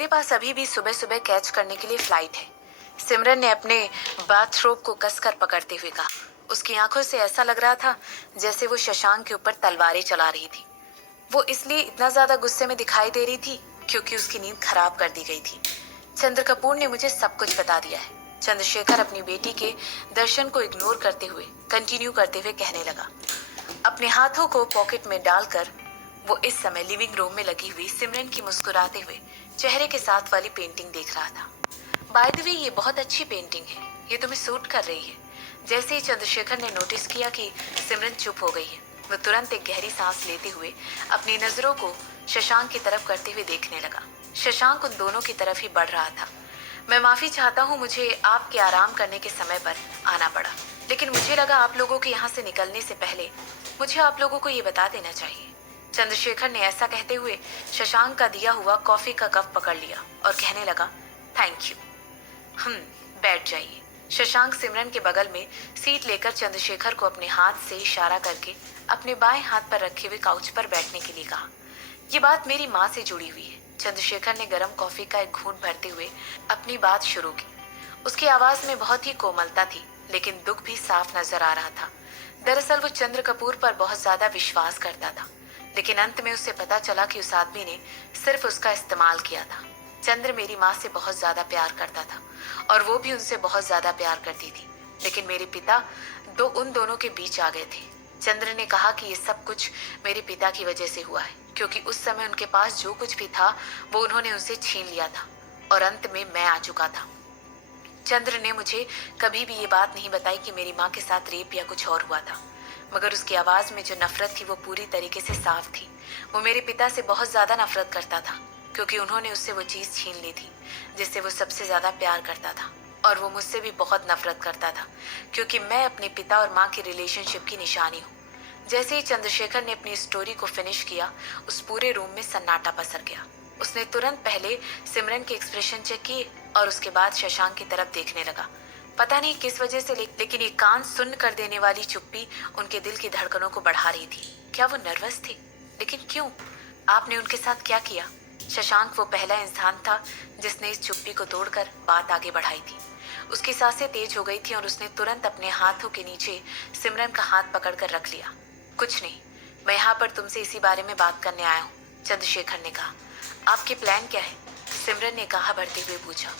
मेरे पास अभी भी सुबह सुबह कैच करने के लिए फ्लाइट है। सिमरन ने अपने बाथरोब को कसकर पकड़ते हुए कहा। उसकी आंखों से ऐसा लग रहा था जैसे वो शशांक के ऊपर तलवारें चला रही थी। वो इसलिए इतना ज्यादा गुस्से में दिखाई दे रही थी क्योंकि उसकी नींद खराब कर दी गई थी। चंद्र कपूर ने मुझे सब कुछ बता दिया है। चंद्रशेखर अपनी बेटी के दर्शन को इग्नोर करते हुए कंटिन्यू करते हुए कहने लगा। अपने हाथों को पॉकेट में डालकर वो इस समय लिविंग रूम में लगी हुई सिमरन की मुस्कुराते हुए चेहरे के साथ वाली पेंटिंग देख रहा था। बाय द वे, ये बहुत अच्छी पेंटिंग है, ये तुम्हें सूट कर रही है। जैसे ही चंद्रशेखर ने नोटिस किया कि सिमरन चुप हो गई है, वो तुरंत एक गहरी सांस लेते हुए अपनी नजरों को शशांक की तरफ करते हुए देखने लगा। शशांक उन दोनों की तरफ ही बढ़ रहा था। मैं माफी चाहता हूँ, मुझे आपके आराम करने के समय पर आना पड़ा, लेकिन मुझे लगा आप लोगों के यहाँ से निकलने से पहले मुझे आप लोगों को ये बता देना चाहिए। चंद्रशेखर ने ऐसा कहते हुए शशांक का दिया हुआ कॉफी का कप पकड़ लिया और कहने लगा, थैंक यू। बैठ जाइए। शशांक सिमरन के बगल में सीट लेकर चंद्रशेखर को अपने हाथ से इशारा करके अपने बाएं हाथ पर रखे हुए काउच पर बैठने के लिए कहा। ये बात मेरी माँ से जुड़ी हुई है। चंद्रशेखर ने गर्म कॉफी का एक घूंट भरते हुए अपनी बात शुरू की। उसकी आवाज में बहुत ही कोमलता थी, लेकिन दुख भी साफ नजर आ रहा था। दरअसल वो चंद्र कपूर पर बहुत ज्यादा विश्वास करता था, लेकिन अंत में उसे पता चला कि उस आदमी ने सिर्फ उसका इस्तेमाल किया था। चंद्र मेरी माँ से बहुत ज्यादा प्यार करता था और वो भी उनसे बहुत ज्यादा प्यार करती थी, लेकिन मेरे पिता उन दोनों के बीच आ गए थे। चंद्र ने कहा कि ये सब कुछ मेरे पिता की वजह से हुआ है, क्योंकि उस समय उनके पास जो कुछ भी था वो उन्होंने उनसे छीन लिया था और अंत में मैं आ चुका था। चंद्र ने मुझे कभी भी ये बात नहीं बताई कि मेरी माँ के साथ रेप या कुछ और हुआ था, मगर उसकी आवाज में जो नफरत थी वो पूरी तरीके से साफ थी। वो मेरे पिता से बहुत ज्यादा नफरत करता था, क्योंकि उन्होंने उससे वो चीज छीन ली थी जिससे वो सबसे ज्यादा प्यार करता था, और वो मुझसे भी बहुत नफरत करता था, क्योंकि मैं अपने पिता और माँ की रिलेशनशिप की निशानी हूँ। जैसे ही चंद्रशेखर ने अपनी स्टोरी को फिनिश किया, उस पूरे रूम में सन्नाटा पसर गया। उसने तुरंत पहले सिमरन के एक्सप्रेशन चेक किए और उसके बाद शशांक की तरफ देखने लगा। पता नहीं किस वजह से, लेकिन ये कान सुन्न कर देने वाली चुप्पी उनके दिल की धड़कनों को बढ़ा रही थी। क्या वो नर्वस थे? लेकिन क्यों? आपने उनके साथ क्या किया? शशांक वो पहला इंसान था जिसने इस चुप्पी को तोड़कर बात आगे बढ़ाई थी। उसकी सांसें तेज हो गई थी और उसने तुरंत अपने हाथों के नीचे सिमरन का हाथ पकड़कर रख लिया। कुछ नहीं, मैं यहाँ पर तुमसे इसी बारे में बात करने आया हूँ, चंद्रशेखर ने कहा। आपके प्लान क्या है? सिमरन ने कहा भरते हुए पूछा।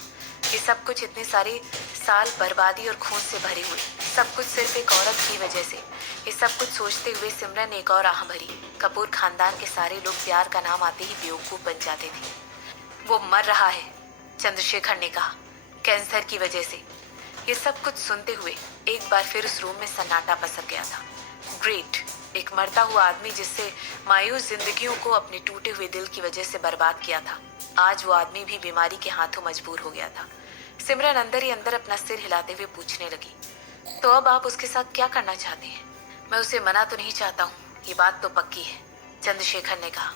ये सब कुछ इतने सारे साल बर्बादी और खून से भरे हुए, सब कुछ सिर्फ एक औरत की वजह से। ये सब कुछ सोचते हुए सिमरन ने एक और आह भरी। कपूर खानदान के सारे लोग प्यार का नाम आते ही बेवकूफ बन जाते थे। वो मर रहा है, चंद्रशेखर ने कहा, कैंसर की वजह से। ये सब कुछ सुनते हुए एक बार फिर उस रूम में सन्नाटा पसर गया था। ग्रेट, एक मरता हुआ आदमी जिससे मायूस जिंदगियों को अपने टूटे हुए दिल की वजह से बर्बाद किया था, आज वो आदमी भी बीमारी के हाथों मजबूर हो गया था। सिमरन अंदर ही अंदर अपना सिर हिलाते हुए पूछने लगी, तो अब आप उसके साथ क्या करना चाहते हैं? मैं उसे मना तो नहीं चाहता हूँ, ये बात तो पक्की है, चंद्रशेखर ने कहा।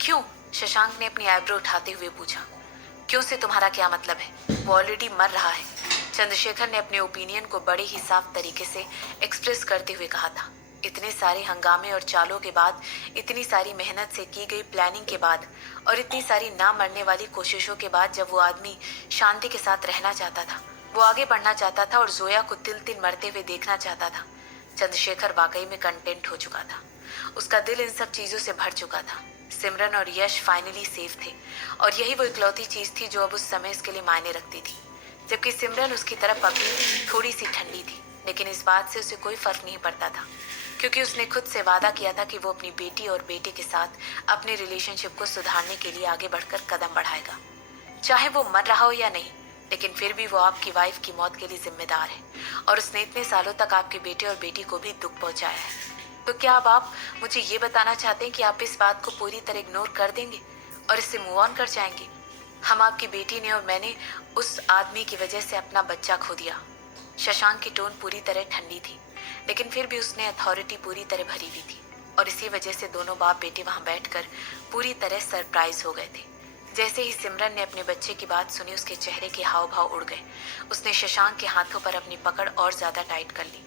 क्यों? शशांक ने अपनी आईब्रो उठाते हुए पूछा। क्यों से तुम्हारा क्या मतलब है? वो ऑलरेडी मर रहा है, चंद्रशेखर ने अपने ओपिनियन को बड़े ही साफ तरीके से एक्सप्रेस करते हुए कहा था। इतने सारे हंगामे और चालों के बाद, इतनी सारी मेहनत से की गई प्लानिंग के बाद और इतनी सारी ना मरने वाली कोशिशों के बाद, जब वो आदमी शांति के साथ रहना चाहता था, वो आगे बढ़ना चाहता था और जोया को तिल तिल मरते हुए देखना चाहता था, चंद्रशेखर वाकई में कंटेंट हो चुका था। उसका दिल इन सब चीजों से भर चुका था। सिमरन और यश फाइनली सेफ थे और यही वो इकलौती चीज थी जो अब उस समय इसके लिए मायने रखती थी। जबकि सिमरन उसकी तरफ अभी थोड़ी सी ठंडी थी, लेकिन इस बात से उसे कोई फर्क नहीं पड़ता था, क्योंकि उसने खुद से वादा किया था कि वो अपनी बेटी और बेटे के साथ अपने रिलेशनशिप को सुधारने के लिए आगे बढ़कर कदम बढ़ाएगा। चाहे वो मर रहा हो या नहीं, लेकिन फिर भी वो आपकी वाइफ की मौत के लिए जिम्मेदार है और उसने इतने सालों तक आपके बेटे और बेटी को भी दुख पहुंचाया है। तो क्या अब आप मुझे ये बताना चाहते हैं कि आप इस बात को पूरी तरह इग्नोर कर देंगे और इससे मूव ऑन कर जाएंगे? हम, आपकी बेटी ने और मैंने, उस आदमी की वजह से अपना बच्चा खो दिया। शशांक की टोन पूरी तरह ठंडी थी, लेकिन फिर भी उसने अथॉरिटी पूरी तरह भरी हुई थी, और इसी वजह से दोनों बाप बेटे वहां बैठकर पूरी तरह सरप्राइज हो गए थे। जैसे ही सिमरन ने अपने बच्चे की बात सुनी, उसके चेहरे के हाव भाव उड़ गए। उसने शशांक के हाथों पर अपनी पकड़ और ज्यादा टाइट कर ली।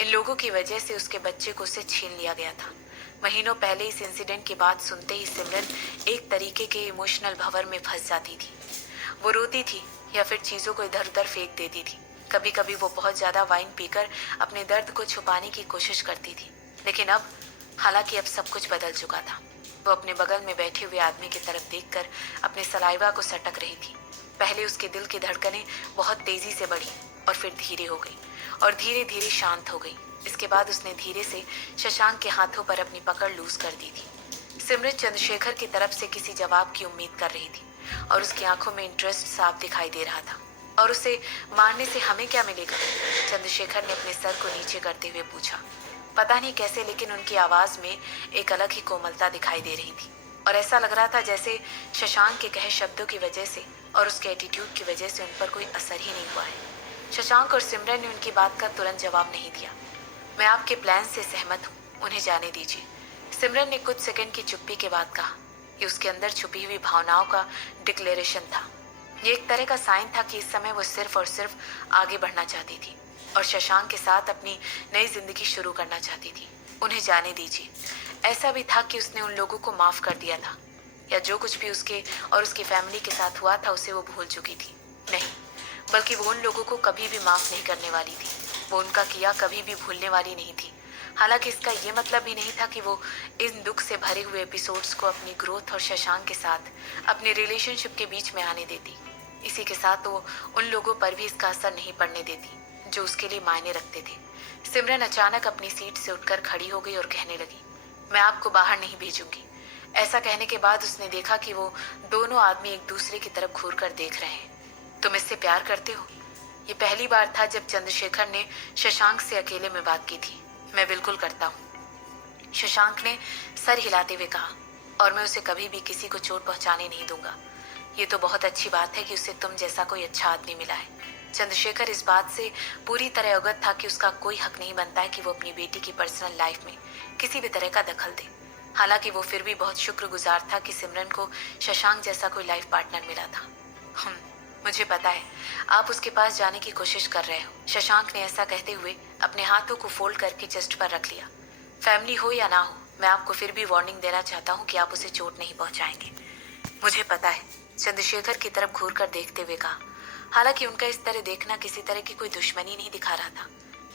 इन लोगों की वजह से उसके बच्चे को उससे छीन लिया गया था। महीनों पहले इस इंसिडेंट की बात सुनते ही सिमरन एक तरीके के इमोशनल भंवर में फंस जाती थी। वो रोती थी या फिर चीजों को इधर उधर फेंक देती थी। कभी कभी वो बहुत ज्यादा वाइन पीकर अपने दर्द को छुपाने की कोशिश करती थी। लेकिन अब, हालांकि अब सब कुछ बदल चुका था। वो अपने बगल में बैठे हुए आदमी की तरफ देखकर अपने सलाइवा को सटक रही थी। पहले उसके दिल की धड़कनें बहुत तेजी से बढ़ी और फिर धीरे हो गई और धीरे धीरे शांत हो गई। इसके बाद उसने धीरे से शशांक के हाथों पर अपनी पकड़ लूज कर दी थी। सिमरन चंद्रशेखर की तरफ से किसी जवाब की उम्मीद कर रही थी और उसकी आंखों में इंटरेस्ट साफ दिखाई दे रहा था। और उसे मारने से हमें क्या मिलेगा? चंद्रशेखर ने अपने सर को नीचे करते हुए पूछा। पता नहीं कैसे, लेकिन उनकी आवाज में एक अलग ही कोमलता दिखाई दे रही थी और ऐसा लग रहा था जैसे शशांक के कहे शब्दों की वजह से और उसके एटीट्यूड की वजह से उन पर कोई असर ही नहीं हुआ है। शशांक और सिमरन ने उनकी बात का तुरंत जवाब नहीं दिया। मैं आपके प्लान से सहमत हूँ, उन्हें जाने दीजिए, सिमरन ने कुछ सेकंड की चुप्पी के बाद कहा। ये उसके अंदर छुपी हुई भावनाओं का डिक्लेरेशन था। ये एक तरह का साइन था कि इस समय वो सिर्फ और सिर्फ आगे बढ़ना चाहती थी और शशांक के साथ अपनी नई जिंदगी शुरू करना चाहती थी। उन्हें जाने दीजिए। ऐसा भी था कि उसने उन लोगों को माफ कर दिया था, या जो कुछ भी उसके और उसकी फैमिली के साथ हुआ था उसे वो भूल चुकी थी। नहीं, बल्कि वो उन लोगों को कभी भी माफ नहीं करने वाली थी। वो उनका किया कभी भी भूलने वाली नहीं थी। हालांकि इसका ये मतलब भी नहीं था कि वो इन दुख से भरे हुए एपिसोड्स को अपनी ग्रोथ और शशांक के साथ अपने रिलेशनशिप के बीच में आने देती। इसी के साथ वो उन लोगों पर भी इसका असर नहीं पड़ने देती जो उसके लिए मायने रखते थे। सिमरन अचानक अपनी सीट से उठकर खड़ी हो गई और कहने लगी, मैं आपको बाहर नहीं भेजूंगी। ऐसा कहने के बाद उसने देखा कि वो दोनों आदमी एक दूसरे की तरफ घूर कर देख रहे हैं। तुम इससे प्यार करते हो? ये पहली बार था जब चंद्रशेखर ने शशांक से अकेले में बात की थी। मैं बिल्कुल करता हूँ, शशांक ने सर हिलाते हुए कहा, और मैं उसे कभी भी किसी को चोट पहुंचाने नहीं दूंगा। ये तो बहुत अच्छी बात है कि उसे तुम जैसा कोई अच्छा आदमी मिला है। चंद्रशेखर इस बात से पूरी तरह अवगत था कि उसका कोई हक नहीं बनता है कि वो अपनी बेटी की पर्सनल लाइफ में किसी भी तरह का दखल दे। हालांकि वो फिर भी बहुत शुक्रगुजार था कि सिमरन को शशांक जैसा कोई लाइफ पार्टनर मिला था। मुझे पता है आप उसके पास जाने की कोशिश कर रहे हो, शशांक ने ऐसा कहते हुए अपने हाथों को फोल्ड करके चेस्ट पर रख लिया। फैमिली हो या ना हो, मैं आपको फिर भी वार्निंग देना चाहता हूँ कि आप उसे चोट नहीं पहुंचाएंगे। मुझे पता है, चंद्रशेखर की तरफ घूर कर देखते हुए कहा। हालांकि उनका इस तरह देखना किसी तरह की कोई दुश्मनी नहीं दिखा रहा था,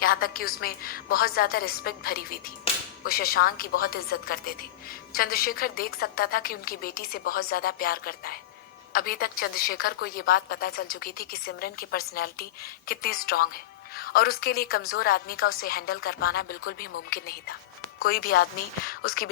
यहाँ तक कि उसमें बहुत ज्यादा रिस्पेक्ट भरी हुई थी। वो शशांक की बहुत इज्जत करते थे। चंद्रशेखर देख सकता था कि उनकी बेटी से बहुत ज्यादा प्यार करता है। अभी तक चंद्रशेखर को ये बात पता चल चुकी थी कि सिमरन की पर्सनैलिटी कितनी स्ट्रांग है और उसके लिए कमजोर आदमी का उसे हैंडल कर पाना बिल्कुल भी मुमकिन नहीं था। कोई भी आदमी उसकी